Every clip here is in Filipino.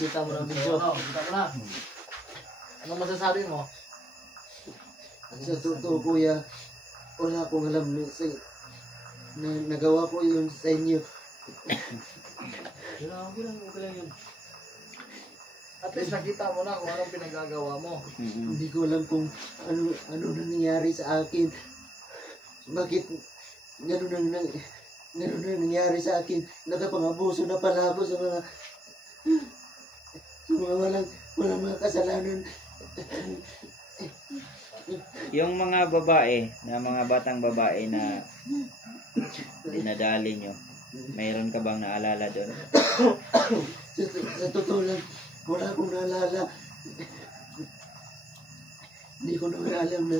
Kita mo ng video. Kita mo na. Anong masasabi mo? Sa totoo kuya, wala akong alam na nagawa ko yun sa inyo. Okay lang yun. At least nakita mo na kung anong pinagagawa mo. Hindi ko alam kung ano nangyayari sa akin. Bakit ganun ang nangyayari sa akin? Nakapangabuso na pala ako sa mga walang mga kasalanan. Yung mga babae, mga batang babae na dinadali nyo, mayroon ka bang naalala doon? Sa totoo lang, wala akong naalala. Hindi ko naman alam na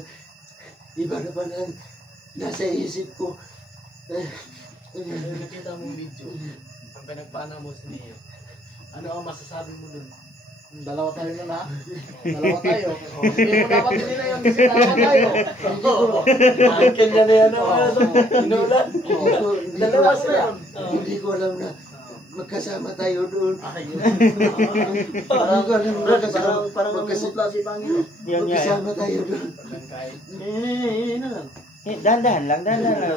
iba na pa lang nasa isip ko. Nakita mong video, ang pinagpana mo si Neo. Ano ang masasabi mo dun? Dalawa tayo nun ha? Dalawa tayo. Hindi mo dapat nila yun kasi dalawa tayo. Angkin niya na yan. Inulan. Dalawa sila yun. Hindi ko alam na magkasama tayo doon. Parang magkasama si Panginoon. Magkasama tayo doon. Dahan-dahan lang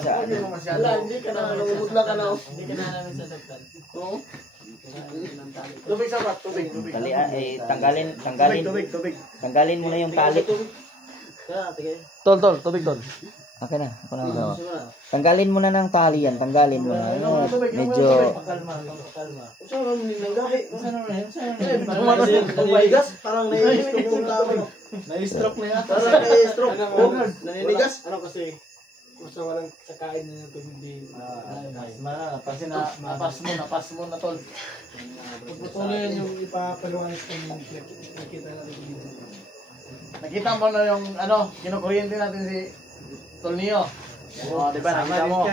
sa Hindi mo masyado. Hindi ka na namumutla ka na. Hindi ka na namin sasaktan. Oo. Tubig sabat, tubig. Tanggalin mo na yung tali. Tol, tubig tol. Okay na, ako na magawa. Tanggalin mo na ng tali yan, tanggalin mo na. Medyo... Kalma. Saan naman nilanggahi? Parang nai-stroke yung tao. Na-stroke na yata. Parang nai-stroke. Naninigas? Ano kasi? Gusto walang sakain na yung hindi. Napas mo na tol. Pagputuloy yan yung ipapaluwanis ko yung clip. Nakita mo na yung kinukuryente natin si Tol Neo. Di ba? Nakita mo.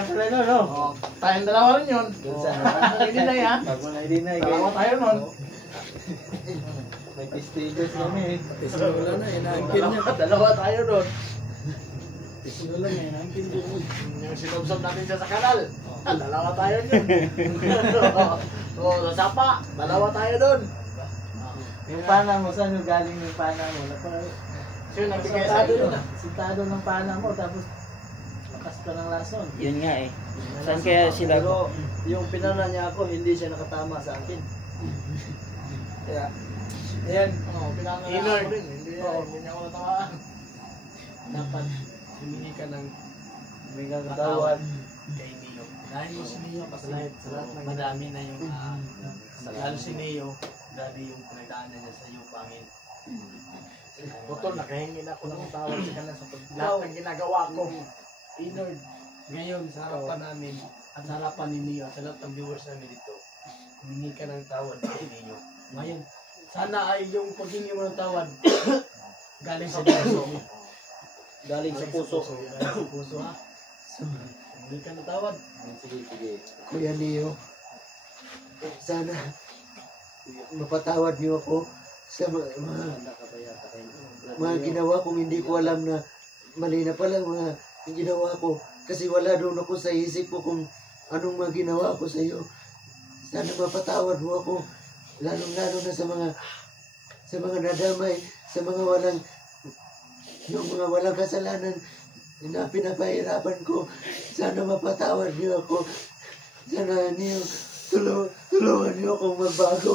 Tayong dalawa rin yun. Hindi ha? Dalawa tayo nun. May testigos kami. Wala na, inaangkin niya. Dalawa tayo nun. Wala na, inaangkin niya. Yung sinubsob natin siya sa kanal. Dalawa tayo nun. Sa sapa, dalawa tayo nun. Yung pana mo, saan yung galing yung pana mo? Sino nagbigay sa iyo? Sintado ng pana mo, tapos lakas pa ng lason. Yun nga eh. Saan kaya sila? Pero yung pinana niya ako, hindi siya nakatama sa akin. Kaya, ayan. Pinangalan ko rin. Hindi niya ako natamaan. Dapat humingi ka ng May kakatawan. kay Neo. Dahil mo si Neo kasi madami na yung lalo si Neo, grabe yung pinagdaanan niya sa iyo, Pangin. Putol, nakahingi na ako ng tawad sa kanila sa lahat ng ginagawa ko. Inord, ngayon sa harapan namin at sa harapan ni Neo, sa lahat ng viewers namin dito, humingi ka ng tawad kay Neo. Ngayon, sana ay yung paghingi mo ng tawad galing sa puso. Galing sa puso. Galing sa puso ha. Humingi ka ng tawad. Sige. Kuya Neo, sana mapatawad niyo ako sa mga ginawa kong hindi ko alam na mali na pala mga ginawa ko. Kasi wala doon ako sa isip ko kung anong mga ginawa ko sa iyo. Sana mapatawad mo ako, lalong-lalo na sa mga nadamay, sa mga walang kasalanan na pinapahirapan ko. Sana mapatawad niyo ako. Sana niyo tulungan niyo akong magbago.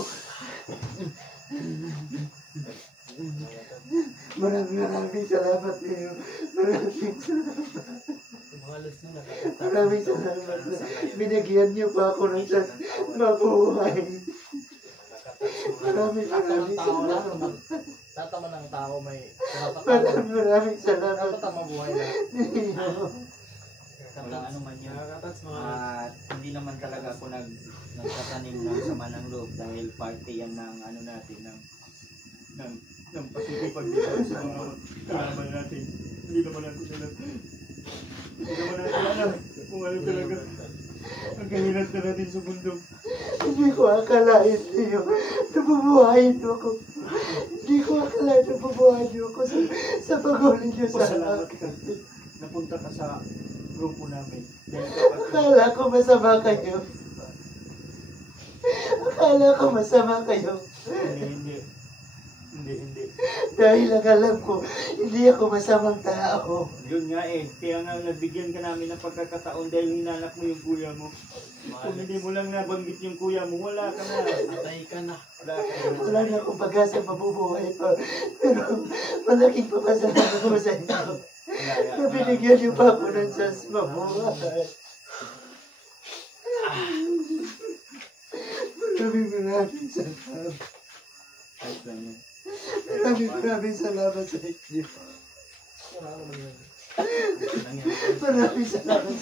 Maraming salamat niyo. Maraming salamat na binigyan niyo pa ako ng mabuhay. Maraming salamat. Tataman ng tao may maraming salamat. dapat ang mabuhay na. Ano man yun. Hindi naman talaga ako nagtatanim ng sama ng loob dahil party yan ng natin ng pakikipagdito sa mga kalaban natin. Hindi naman natin alam kung ano talaga ang kahilan na natin sa mundo. Hindi ko akalain niyo nabubuhayin niyo ako. Hindi ko akalain nabubuhayin niyo ako sa pag-uli niyo sa Pasalamat ka. Napunta ka sa grupo namin. Akala ko masama kayo. Akala ko masama kayo. Hindi. Dahil ang alam ko, hindi ako masamang tao. Yun nga eh. Kaya nga nabigyan ka namin ng pagkakataon dahil hinanap mo yung kuya mo. Kung hindi mo lang nabanggit yung kuya mo, wala ka na. Patay ka na. Wala na akong pag-asa mabubuhay pa. Pero malaking papasalamat ko sa inyo. Na binigyan niyo pa ako ng chance mabuhay. Maraming salamat. Ayos lang yan. Maraming salamat sa inyo. Lang yan. Maraming salamat.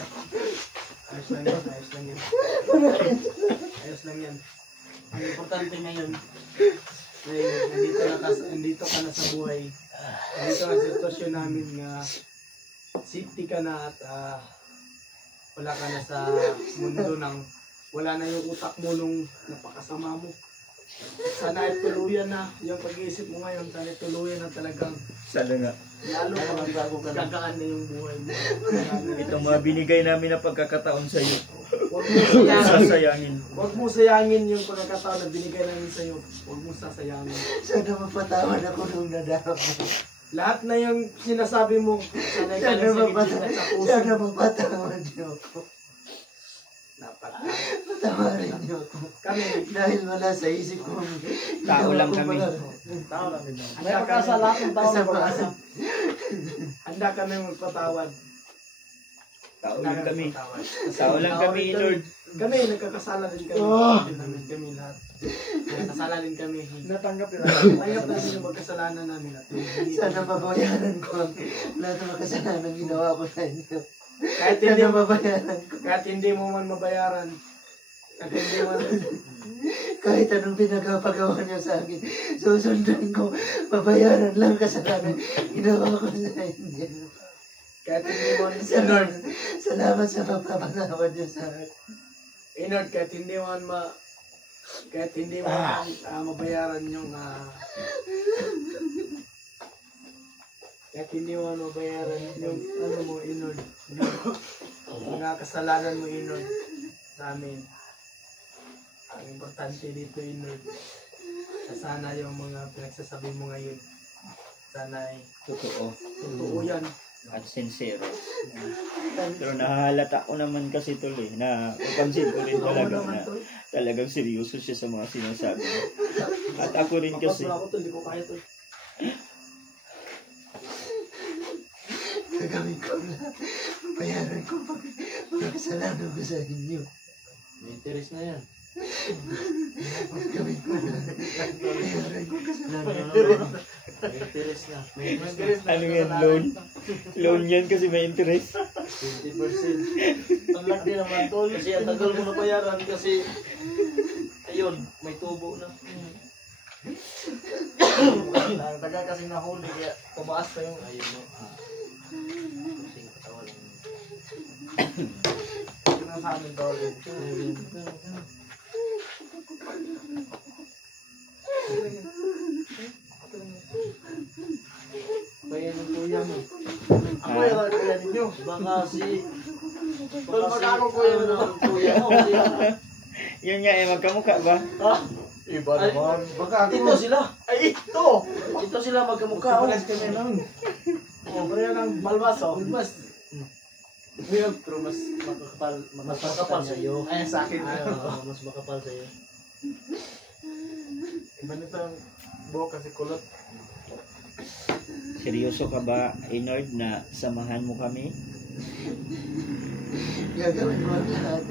Ayos lang yan. Ayos lang yan. Ayos lang yan. Ang importante ngayon, nandito ka na sa buhay. Nandito ka sa sitwasyon namin nga safety ka na at wala ka na sa mundo ng wala na yung utak mo nung napakasama mo. Sana ay tuluyan na yung pag-iisip mo ngayon. Sana ay tuluyan na talagang Sana nga. lalo gagaan na yung buhay mo. Itong mga binigay namin na pagkakataon sa iyo. Huwag mo sayangin. Sasayangin. Huwag mo sayangin yung pagkakataon na binigay namin sa iyo. Huwag mo sasayangin. Sana mapatawad ako nung nadama. Lahat na yung sinasabi mo, sanay ka na sa ibig at sa puso. Sana mapatawad niyo ako. Dapat. Patawarin niyo ako. Kami, Dahil wala sa isip ko. Tao lang kami. tao lang din. May pagkasa lahat ng tao may pagkasa. Handa kami magpatawad. Tao Handa lang kami. magpatawad. Tao lang kami, Lord. Kami, nagkakasala din kami. Oh. Kami lahat. Nagkakasala din kami. Natanggap yun. Tanggap namin yung magkasalanan namin. At Sana mabayaran ko ang lahat ng makasalanan ginawa ko sa inyo. kahit hindi Sana mo mabayaran ko. kahit hindi mo man mabayaran, kahit hindi man Kahit anong pinagpagawa niyo sa akin, susundan ko, mabayaran lang kasalanan ginawa ko sa inyo. kahit hindi mo Salamat sa pagpapatawad niyo sa akin. Inord, kahit hindi mo mabayaran yung kahit hindi mo mabayaran yung ano mo, Inord, mga kasalanan mo, Inord, sa amin. Ang importante dito, Inord, na sana yung mga pinagsasabi mo ngayon, sana ay Totoo. totoo yan. At sincere. Pero nahahalata ko naman kasi tuloy na pansin ko rin talaga na talagang seryoso siya sa mga sinasabi niya. At ako rin kasi. Ako to, hindi ko kaya to. Gagawin ko lahat. Mabayaran ko mga kasalanan ko sa inyo. May interes na yan. Gagawin ko lahat. Mabayaran ko kasalanan. May interes na. May interes na. Ano yan, loan? Loan yan kasi may interest. 20%. Ang laki naman tol. Kasi ang tagal mo na bayaran kasi ayun, may tubo na. Ang tagal kasi nahuli kaya tumaas pa yung Ayun no. Kasing katawa lang. Ito na sa amin tol. Kaya ng kuya mo. ako yung kuya ninyo. Baka si magkano kuya mo ng kuya mo. Yun nga eh, magkamukha ba? Ah, Iba Ay, naman. Baka ito sila. Ay, ito! Ito sila magkamukha. Oh. Magkapalas kami nun. Oh, pareho ng balbas, oh. Balbas. Milk, pero mas makakapal. Mas makapal sa iyo. Ay, sa akin. Ay, mas makapal sa iyo. Iba nito ang buhok kasi kulot. Seryoso ka ba, Inord, na samahan mo kami? Gagawin ko ang lahat.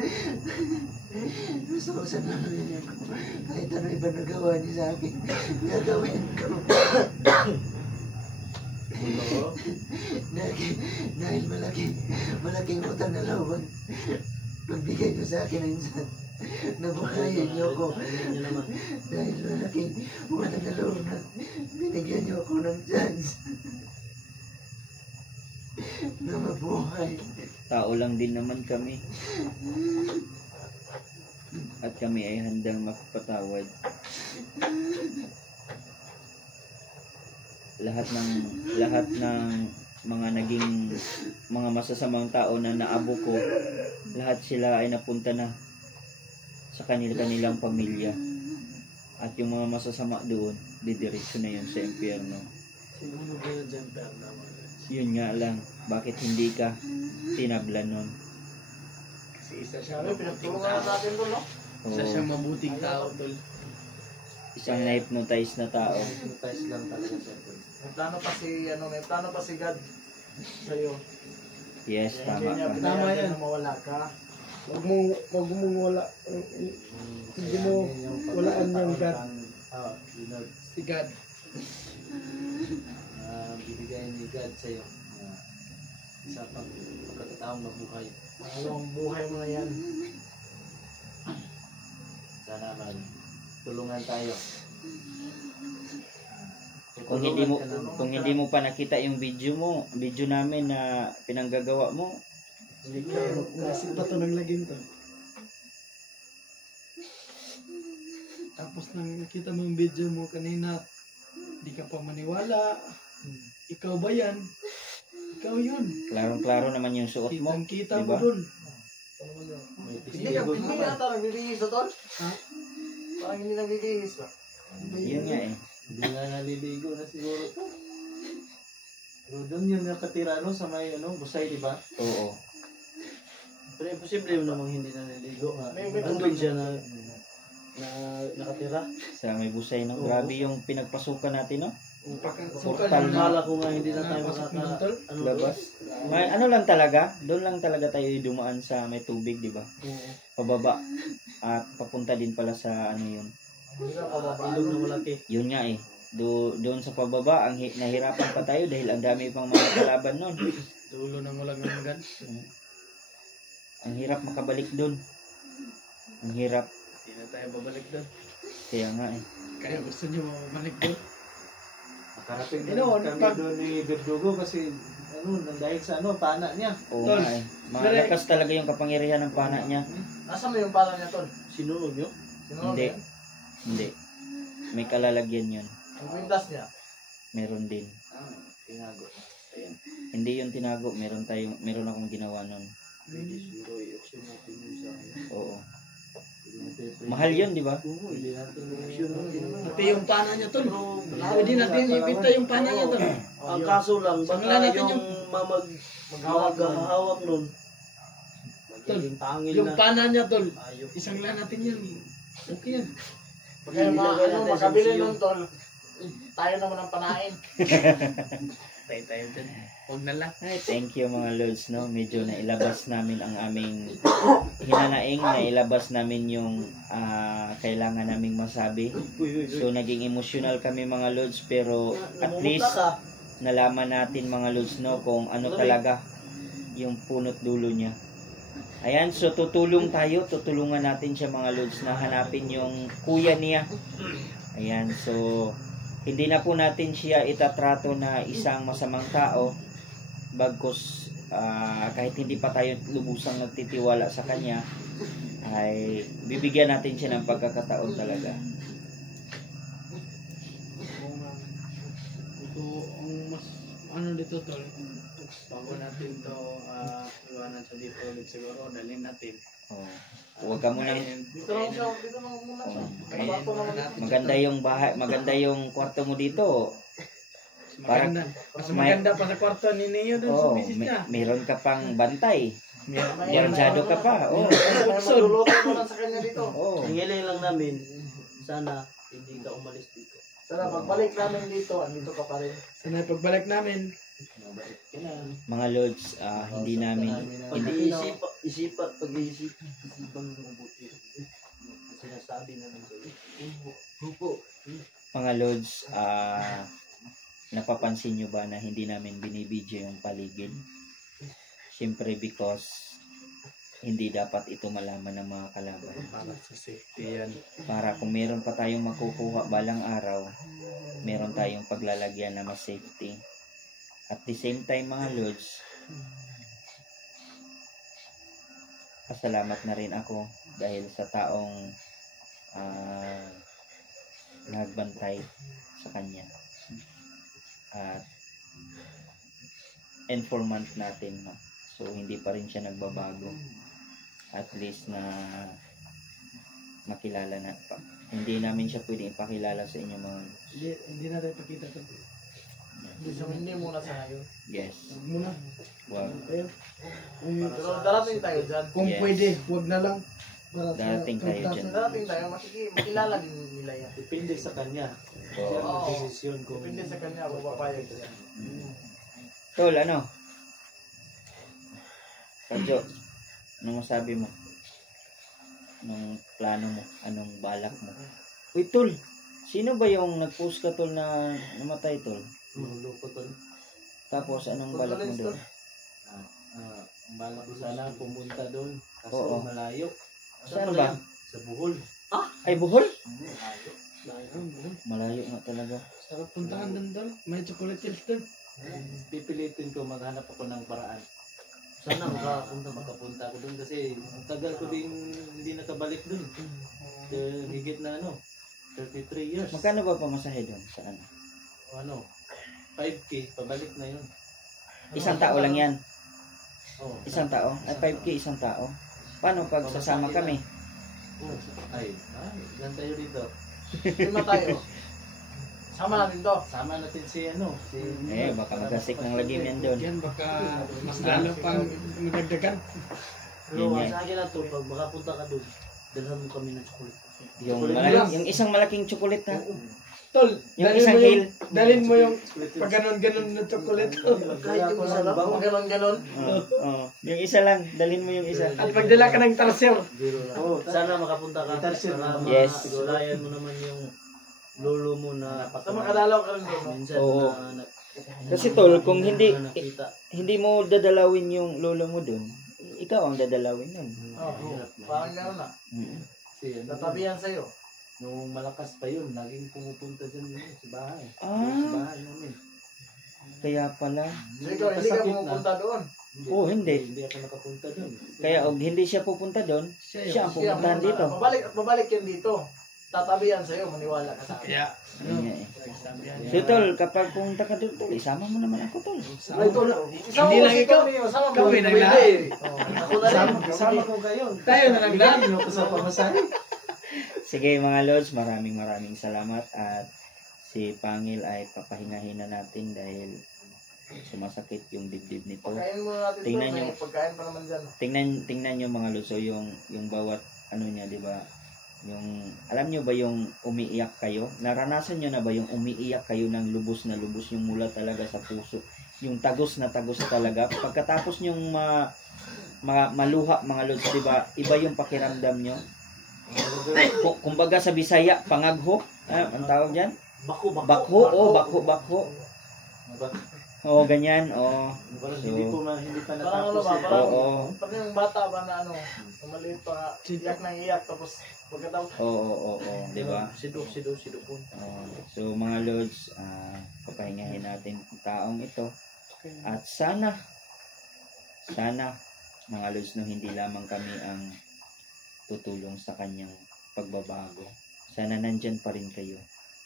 Gusto ko sa nangyayari ko. Kahit ano iba nagawa niyo sa akin, gagawin ko. Dahil malaking utang na loob ang pagbigay niyo sa akin ng isang nabuhayan niyo ako. Dahil malaking utang na loob na binigyan niyo ako ng chance na mabuhay. Tao lang din naman kami. At kami ay handang makapatawad. Lahat ng mga naging mga masasamang tao na naabo ko, lahat sila ay napunta na sa kanilang pamilya. At yung mga masasama doon, didiretso na yun sa impyerno. Siguro ba yun dyan, pero naman. Yun nga lang, bakit hindi ka tinablan nun? Kasi isa siya Sabi, mabuting pinagtulungan tao. natin doon, no? Isa Oo, siyang mabuting tao, tol. isang na-hypnotize na tao. Hypnotize lang talaga siya. May plano pa si God sa'yo. Yes, Hindi tama niya ka. pinayagan na mawala ka. Huwag mong wala. Hindi mo walaan yung God. Si God. Bibigay ni God sa'yo. Sa pagkakataong mabuhay. Ang buhay mo na yan. Sana tulungan tayo. Kung hindi mo pa nakita yung video namin na pinanggagawa mo, Nasip pa ito ng laging to. Tapos nang nakita mo yung video mo kanina, di ka pa maniwala. Ikaw ba yan? Ikaw yun. klarong-klaro naman yung suot mo. Kitang-kita diba? mo dun. Hindi yata nagbibihis na tol. Ha? Parang hindi nagbibihis ba? Yun nga eh. Hindi nga naliligo na siguro. Pero doon yun nakatira sa may busay, di ba? Oo. Pero imposible yun namang hindi naliligo. May Andun siya na nakatira. Sa may busay, no? Grabe yung pinagpasukan natin, no? Sukan mo na. ko nga hindi na tayo Napasok mo dun, tol? Labas. May, ano lang talaga, doon lang talaga tayo dumaan sa may tubig, di ba? Pababa. At papunta din pala sa ano yun. Hindi ka pababa. Ilog na malaki. Yun nga eh. Doon sa pababa, nahirapan pa tayo dahil ang dami pang mga kalaban nun. Dulo ng walang hanggan. Ang hirap makabalik doon. Ang hirap. Hindi na tayo babalik doon. Kaya nga eh. Kaya gusto niyo babalik doon. Nakarating Noon, kami pag- doon ni Verdugo kasi dahil sa pana niya. Oo Tol, nga eh. Malakas talaga yung kapangyarihan ng pana niya. Nasaan mo yung pala niya tol? Sinunog niyo? Sinunod Hindi. yan? Hindi. May kalalagyan yun. Ang kwintas niya. Meron din. Tinago. Hindi yun tinago. Meron akong ginawa nun. Siguro i-auction natin yun sa Oo. Mahal yun, di ba? Hindi natin i-auction nun. Pati yung pana niya tol. Pwede natin ibenta yung pana niya tol. Ang kaso lang, Sangla baka natin yung maghahawak nun. Magiging tangil Yung na. pana niya tol. Ayaw. Isang lang natin yan. Okay yan. Kaya makabili nun tol. Tayo naman ang panain. Tayo dyan. Huwag na lang. Ay, thank you mga Lords, no? Medyo nailabas namin ang aming hinanaing, nailabas namin yung kailangan naming masabi. So, naging emotional kami mga Lords, pero at least nalaman natin mga Lords, no, kung ano talaga yung punot dulo niya. Ayan, so tutulungan natin siya mga Lords na hanapin yung kuya niya. Ayan, so hindi na po natin siya itatrato na isang masamang tao, bagkus kahit hindi pa tayo lubusang nagtitiwala sa kanya, ay bibigyan natin siya ng pagkakataon talaga. Ito ang mas ano dito tol. Bago natin to iwanan sa dito ulit siguro. Dalhin natin. Oh. Huwag ka munang Dito lang siya. Dito lang muna siya. Kalabato naman dito. maganda yung bahay, maganda yung kwarto mo dito. Maganda. Mas maganda pa sa kwarto ni Neo dun sa Oh, misis niya. meron ka pang bantay. May- Yarjado ka pa. Oh. May matulungan mo lang sa kanya dito. Oh. Hingilin lang namin, sana hindi ka umalis dito. Sana pagbalik namin dito, andito ka pa rin. Sana pagbalik namin. Mabait ka na. Mga Lords, hindi namin Pag-iisipan mo mabuti. Sinasabi namin sa'yo. Hupo. mga Lords, napapansin nyo ba na hindi namin binibidyo yung paligid? Siyempre because hindi dapat ito malaman ng mga kalaban. Para sa safety yan. Para kung meron pa tayong makukuha balang araw, meron tayong paglalagyan na mas safety. At the same time mga Lords, pasalamat na rin ako dahil sa taong nagbantay sa kanya. At informant natin, no? So hindi pa rin siya nagbabago. At least na makilala na pa. Hindi namin siya pwedeng ipakilala sa inyo mga Hindi na tayo pakita to. So, hindi muna sa ngayon. yes. Huwag muna. Wow. Ayun. Pero darating tayo dyan. Kung Yes. pwede, huwag na lang. Para sa Darating tayo dyan. Darating tayo, makilala din nila yan. Depende sa kanya. Oo. Siya ang desisyon kung Depende sa kanya kung papayag siya. Tol, ano? Kadyo, anong masabi mo? Anong plano mo? Anong balak mo? Uy, Tol, sino ba yung nag-post ka, Tol, na namatay, Tol? luloko to. Tapos, anong balak mo doon? Ang balak ko sana pumunta doon. Kaso Oo. malayo. Saan ba? Sa Bohol. Ay, Bohol? Ayun. Malayo nga talaga. Sarap puntahan doon doon. May chocolate hills doon. Pipilitin ko maghanap ako ng paraan. Sana makapunta Makapunta ako doon kasi ang tagal ko din hindi nakabalik doon. Higit na 33 years. Magkano ba pamasahe doon? Saan? Ano? 5K, pabalik na yun. Isang tao lang yan. Oh, Isang tao? Ay, 5K isang tao. Paano pag sasama kami? ay, ilan tayo dito? 5 tayo. Sama natin to. Sama natin si si Baka magasik ng lagim yan doon. Yan, baka mas lalo pang madagdagan. Pero Yun yan. sa akin lang to, pag makapunta ka doon, dalhan mo kami ng chocolate. Yung isang malaking chocolate na. Tol, Yung isang hill. dalhin mo yung pag ganon-ganon na chocolate. Kahit yung isa lang. Kung ganon-ganon. Yung isa lang. Dalhin mo yung isa. At pagdala ka ng tarsier. Biro lang. Oh, Sana makapunta ka para Yes. masigurayan mo naman yung lolo mo na Basta makadalaw ka rin doon. no? minsan Oo. na Kasi tol, kung hindi nakita. hindi mo dadalawin yung lolo mo doon, ikaw ang dadalawin nun. Oo. Parang gano'n na. si Tatabihan sa'yo. nung malakas pa yun, laging pumupunta dyan sa bahay. Sa Ah, bahay namin. kaya pala. Ikaw, hindi ka pumupunta doon. Oo, hindi. Hindi ako nakapunta doon. Kaya og hindi siya pupunta doon, siya ang Siya pupuntahan muna. dito. Babalik yan dito. Tatabihan sa'yo, maniwala ka sa akin. Kaya, Yun nga eh. So tol, kapag pumunta ka doon, tol, isama mo naman ako tol. Ay, ito na. Hindi lang ikaw. Sama mo. Kami Pwede. naglahat. Ako na rin. Kasama ko kayo. tayo na lang lahat. Hindi ko sa pamasahe. Sige mga Lods, maraming salamat at si Pangil ay papahingahin na natin dahil sumasakit yung dibdib nito. Pagkain muna natin Tingnan to. May nyo. pagkain pa naman dyan. Tingnan niyo mga Lods, so yung bawat ano niya, 'di ba? Yung alam niyo ba yung umiiyak kayo? Naranasan niyo na ba yung umiiyak kayo ng lubos na lubos yung mula talaga sa puso? Yung tagos na tagos talaga. Pagkatapos niyong maluha mga Lods, 'di ba? Iba yung pakiramdam niyo. Kumbaga sa Bisaya, pangagho. Ang tawag diyan? Bakho, bakho. Oo, ganyan. Oo. Parang So, hindi pa Parang ano natapos ba? eh. Parang, Oo. parang yung bata ba na ano, maliit pa, iyak nang iyak, tapos pagkatapos, Oo, di ba? Sido po. So mga Lods, papahingahin natin ang taong ito. At sana mga Lods, no, hindi lamang kami ang tutulong sa kanyang pagbabago. Sana nandyan pa rin kayo.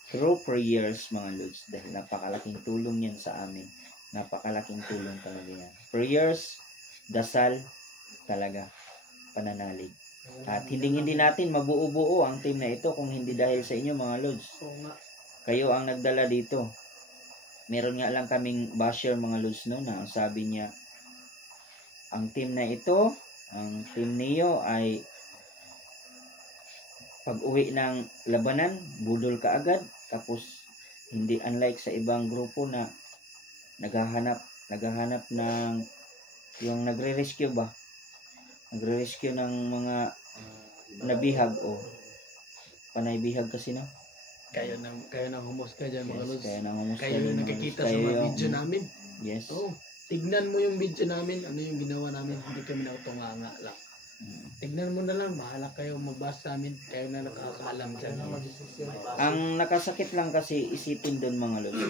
Through prayers mga Lods, dahil napakalaking tulong yan sa amin. Napakalaking tulong talaga yan. Prayers, dasal, talaga, pananalig. At hindi natin mabuo-buo ang team na ito kung hindi dahil sa inyo mga Lods. Kayo ang nagdala dito. Meron nga lang kaming basher mga Lods no, na ang sabi niya, ang team na ito, ang team niyo ay pag uwi ng labanan, budol ka agad. Tapos hindi unlike sa ibang grupo na naghahanap ng yung nagre-rescue ba? Nagre-rescue ng mga nabihag o panaybihag kasi no? Kayo nang humusga dyan mga Lods. Kaya nang humusga Kayo din, yung mga nakikita Lods. sa mga Kayo video namin. Yes. Oo. Tignan mo yung video namin, ano yung ginawa namin, hindi kami nautunganga lang. Tignan mo na lang, bahala kayo magbasa sa amin, kayo na nakakaalam dyan. Ang nakasakit lang kasi isipin doon mga Lods,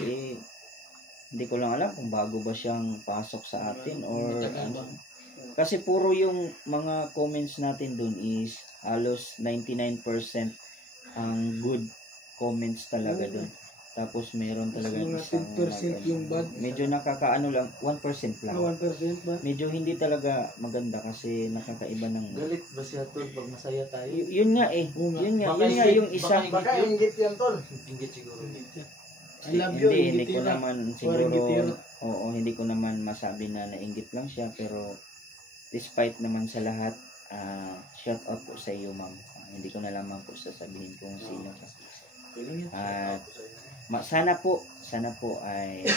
hindi ko lang alam kung bago ba siyang pasok sa atin or ano. Kasi puro yung mga comments natin doon is halos 99% ang good comments talaga doon. Tapos meron talaga Mga 10% yung bad. medyo nakakaano lang, 1% lang. 1% ba? Medyo hindi talaga maganda kasi nakakaiba ng... Galit ba siya tol pag masaya tayo? Yun nga eh. Oo nga. Yun nga Baka yung isa. Baka inggit yan, tol. Inggit siguro. I love you, Hindi ko Ingitira. naman Or siguro, Ingitira. oo, hindi ko naman masabi na nainggit lang siya, pero despite naman sa lahat, shout out po sa iyo, ma'am. Hindi ko na lamang po sasabihin kung sino ka. At sana po ay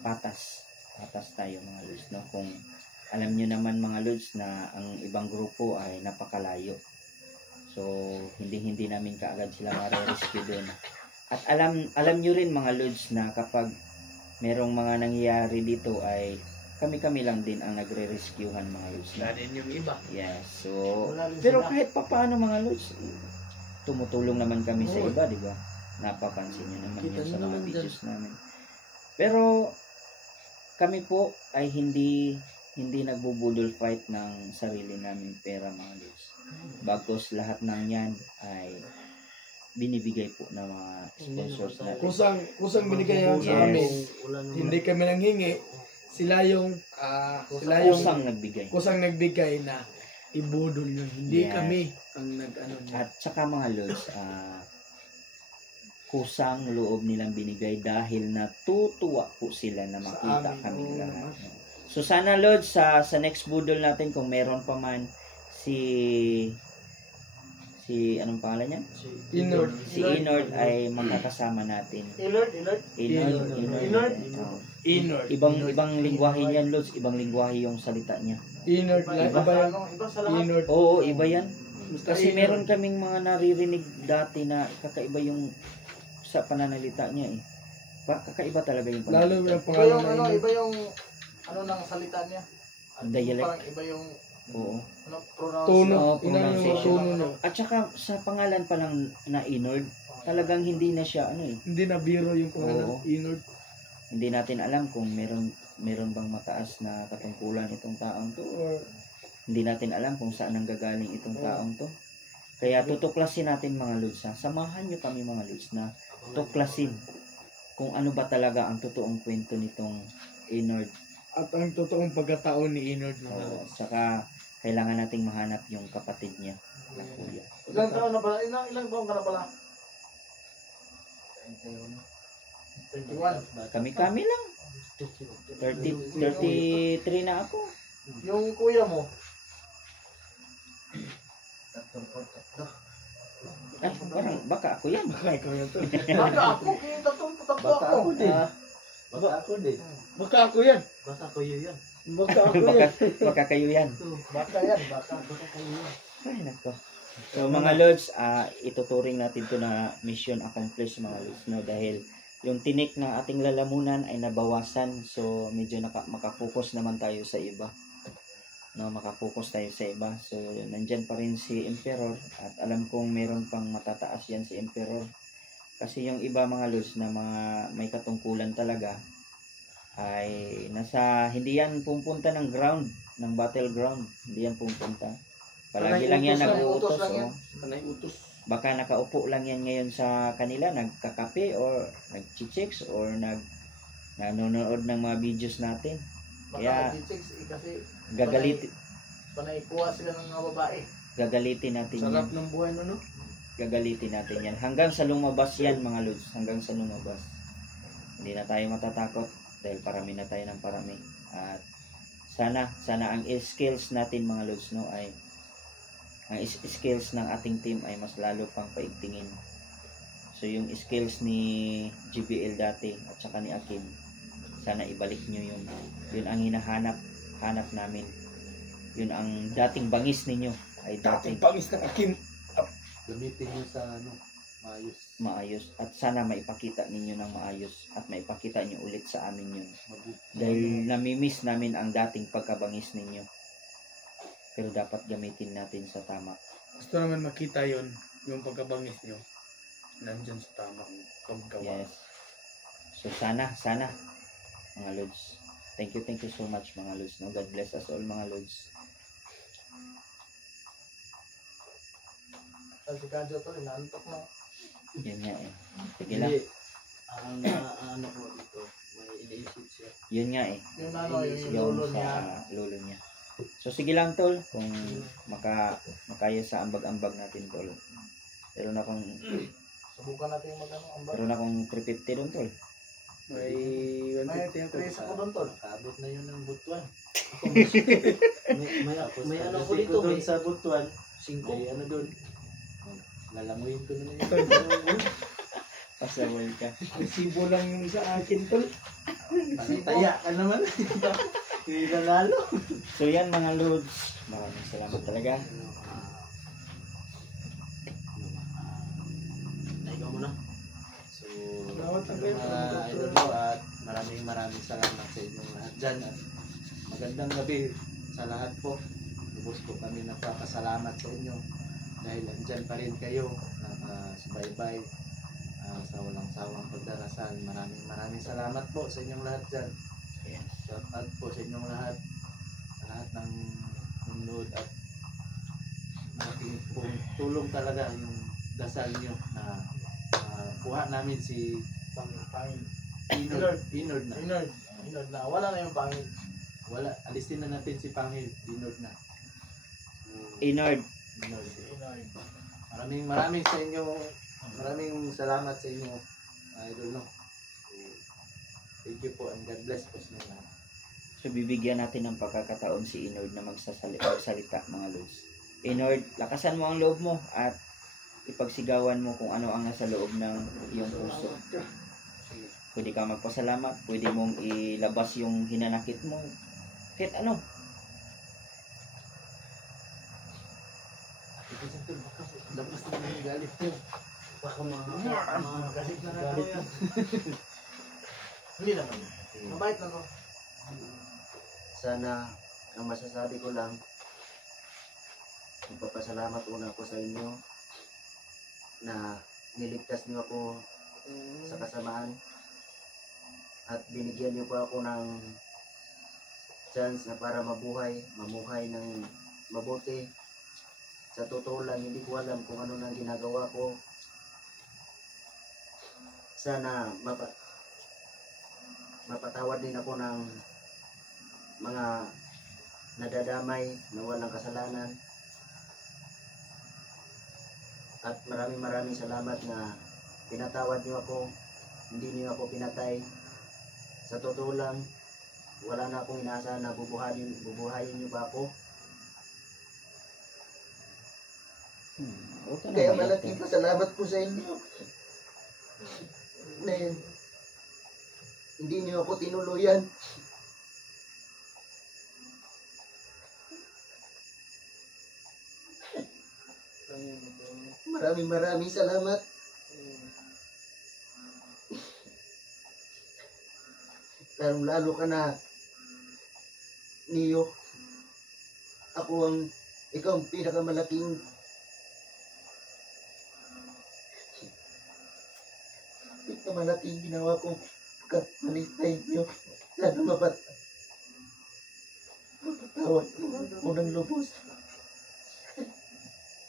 patas tayo mga lods, no? Kung alam nyo naman mga lods na ang ibang grupo ay napakalayo, so hindi namin kaagad sila ma-rescue doon. At alam nyo rin mga lods na kapag merong mga nangyayari dito ay kami lang din ang nagre-rescuehan mga lods, no? Ganin yung iba. Yes, so Wala rin pero sila. kahit papaano mga lods, tumutulong naman kami sa iba, di ba? Napapansin nyo naman Kita yun sa nyo mga naman videos namin. Pero kami po ay hindi nagbubudol fight ng sarili namin pera mga lods. Bagkus lahat ng yan ay binibigay po ng mga sponsors natin. Kusang binigay yan sa Yes. amin. Hindi kami nanghingi. Sila yung Kusang nagbigay. kusang nagbigay na ibudol yun. Hindi Yes. kami ang nag-ano niya. At saka mga lods, kusang loob nilang binigay dahil natutuwa po sila na makita amin, kami oo lahat. naman. So sana lods, sa next budol natin kung meron pa man si anong pangalan niya? Inord. Si Inord ay magkakasama natin. Inord. Inord. Inord. Ibang lingwahe niyan lods, ibang lingwahe yung salita niya. Inord lang. Iba yan. Iba sa lahat. Inord. Oo, iba yan. Basta Kasi Inord. meron kaming mga naririnig dati na kakaiba yung sa pananalita niya eh. Kakaiba talaga yung Lalo pananalita. yung Iba pangalan yung na Inord. iba yung ng salita niya. Dialect. Parang iba yung Oo. pronounce. Tono. Oo, Ina yung pronunciation. tono niya. At saka sa pangalan pa lang na Inord, talagang hindi na siya ano eh. Hindi na biro yung pangalan. Oo. Inord. Hindi natin alam kung meron bang mataas na katungkulan itong taong to, or hindi natin alam kung saan nanggagaling itong taong to. Kaya tutuklasin natin mga lods, ha. Samahan nyo kami mga lods na tuklasin kung ano ba talaga ang totoong kwento nitong Inord. At ang totoong pagkatao ni Inord mga Oo, lods. saka kailangan nating mahanap yung kapatid niya na kuya. Ilang taon na pala? Ilang taon ka na pala? 21. Kami lang. 33 na ako. Yung kuya mo, Parang baka ako yan. Baka ikaw yan to. baka ako, kaya tatlo ako. Baka ako din. Baka ako yan. Baka ko yun. Baka ako baka, yan. baka kayo yan. Baka yan, baka kayo yan. Ay, nako. So mga lods, ituturing natin to na mission accomplished mga lods, no? Dahil yung tinik ng ating lalamunan ay nabawasan, so medyo makafocus naman tayo sa iba, no? Makafocus tayo sa iba. So nandyan pa rin si Emperor, at alam kong meron pang matataas yan si Emperor, kasi yung iba mga lods na mga may katungkulan talaga ay hindi yan pupunta ng ground, ng battleground, hindi yan pupunta. Palagi lang yan nag-uutos. Panay utos. Baka nakaupo lang yan ngayon sa kanila, nagkakape or nagchichicks or nanonood ng mga videos natin. Kaya Baka nag-chicks kasi panay kuha sila ng mga babae. gagalitin natin yan. Sarap ng buhay no? Gagalitin natin yan. Hanggang sa lumabas yan mga lods. Hanggang sa lumabas. Hindi na tayo matatakot dahil parami na tayo ng parami. At sana ang skills natin mga lods, no, ay ang skills ng ating team ay mas lalo pang paigtingin. So yung skills ni GBL dati at saka ni Akim, sana ibalik nyo yun ang hinahanap namin. Yun ang dating bangis ninyo ay dating Pangis ng Akim. Gamitin nyo sa maayos. maayos, at sana maipakita ninyo ng maayos at maipakita nyo ulit sa amin yun. Dahil namimiss namin ang dating pagkabangis ninyo. Pero dapat gamitin natin sa tama. Gusto naman makita yon yung pagkabangis nyo. Nandyan sa tamang paggawa. Yes. So sana mga lods. Thank you so much mga lods. No? God bless us all mga lods. Kasi kadyo to, inaantok na. Yun nga eh. Sige lang. Hindi. Ang ano ko dito, may iniisip siya. Yun nga eh. Yung ano, yung Yung lolo niya. sa lolo niya. So sige lang tol, kung makaya sa ambag-ambag natin tol. Meron akong Subukan natin yung mag-ano. Ang meron akong 350 doon tol. May May 150 ako. tres ako doon, tol. Nakaabot na yun ng butuan. Tapos May ano ko pagdating dito, doon may sa butuan, 5. may ano doon. Lalanguyin ko na yun. Pasaway ka. Resibo lang yung sa akin, tol. Taya ka naman. Hindi nanalo. So yan mga lods, maraming salamat talaga. Ikaw muna. So, Salamat ang kayo. mga idol ko at maraming salamat sa inyong lahat dyan. At magandang gabi sa lahat po. Lubos po kami nagpapasalamat sa inyo dahil andyan pa rin kayo nakasubaybay sa walang sawang pagdarasal. Maraming salamat po sa inyong lahat dyan. Yes. Shout out po sa inyong lahat, sa lahat ng nanonood at malaking tulong talaga yung dasal nyo na kuha namin si Pangil. Inord na. Inord na. Wala na yung pangil. Wala, alisin na natin si Pangil, Inord na. Inord. Inord. Inord. Maraming sa inyo, maraming salamat sa inyo, idol no. Thank you po and God bless po sa inyo. So bibigyan natin ng pagkakataon si Inord na magsalita mga lods. Inord, lakasan mo ang loob mo at ipagsigawan mo kung ano ang nasa loob ng iyong puso. Pwede ka magpasalamat, pwede mong ilabas yung hinanakit mo. Kahit ano. Labas na yung galit nyo. Baka Kasi na natin yan. Hindi naman. Mabait na to. Sana ang masasabi ko lang, magpapasalamat una ko sa inyo na niligtas niyo ako sa kasamaan at binigyan niyo pa ako ng chance na para mamuhay ng mabuti. Sa totoo lang, hindi ko alam kung ano nang ginagawa ko. Sana mapatawad din ako ng mga nadadamay na walang kasalanan. At maraming salamat na pinatawad niyo ako, hindi niyo ako pinatay. Sa totoo lang, wala na akong inaasahan na bubuhayin niyo pa ako. Huwag ka na Kaya maiyak, malaking pasalamat po sa inyo. Na hindi niyo ako tinuluyan. Maraming salamat. Lalong-lalo ka na, Niyo. Ikaw ang pinakamalaking ginawa kong pagkamalitay niyo. Sana mapatawad ko ng lubos.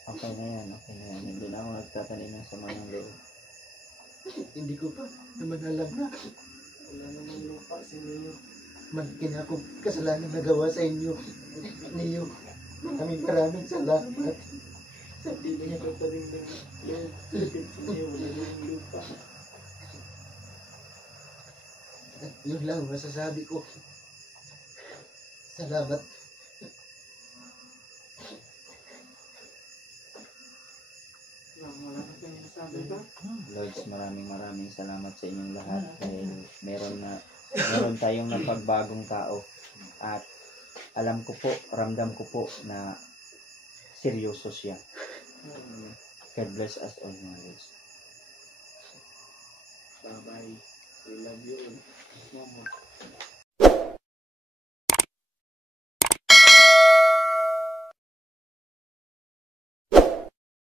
Okay na yan. Hindi na ako nagtatanim ng sama ng loob. Hindi ko pa naman alam na Wala namang lupa si Neo. malaki na akong kasalanan na gawa sa inyo. Niyo, maraming salamat. Hindi na niya tatanim ng loob. Sakit si Neo. Wala namang lupa. At yun lang masasabi ko. Salamat. Wala ka kang masabi ba? Lords, maraming salamat sa inyong lahat dahil meron tayong napagbagong tao at alam ko po, ramdam ko po na seryoso siya. God bless us all mga Lords. Bye-bye. We love you all. Mama.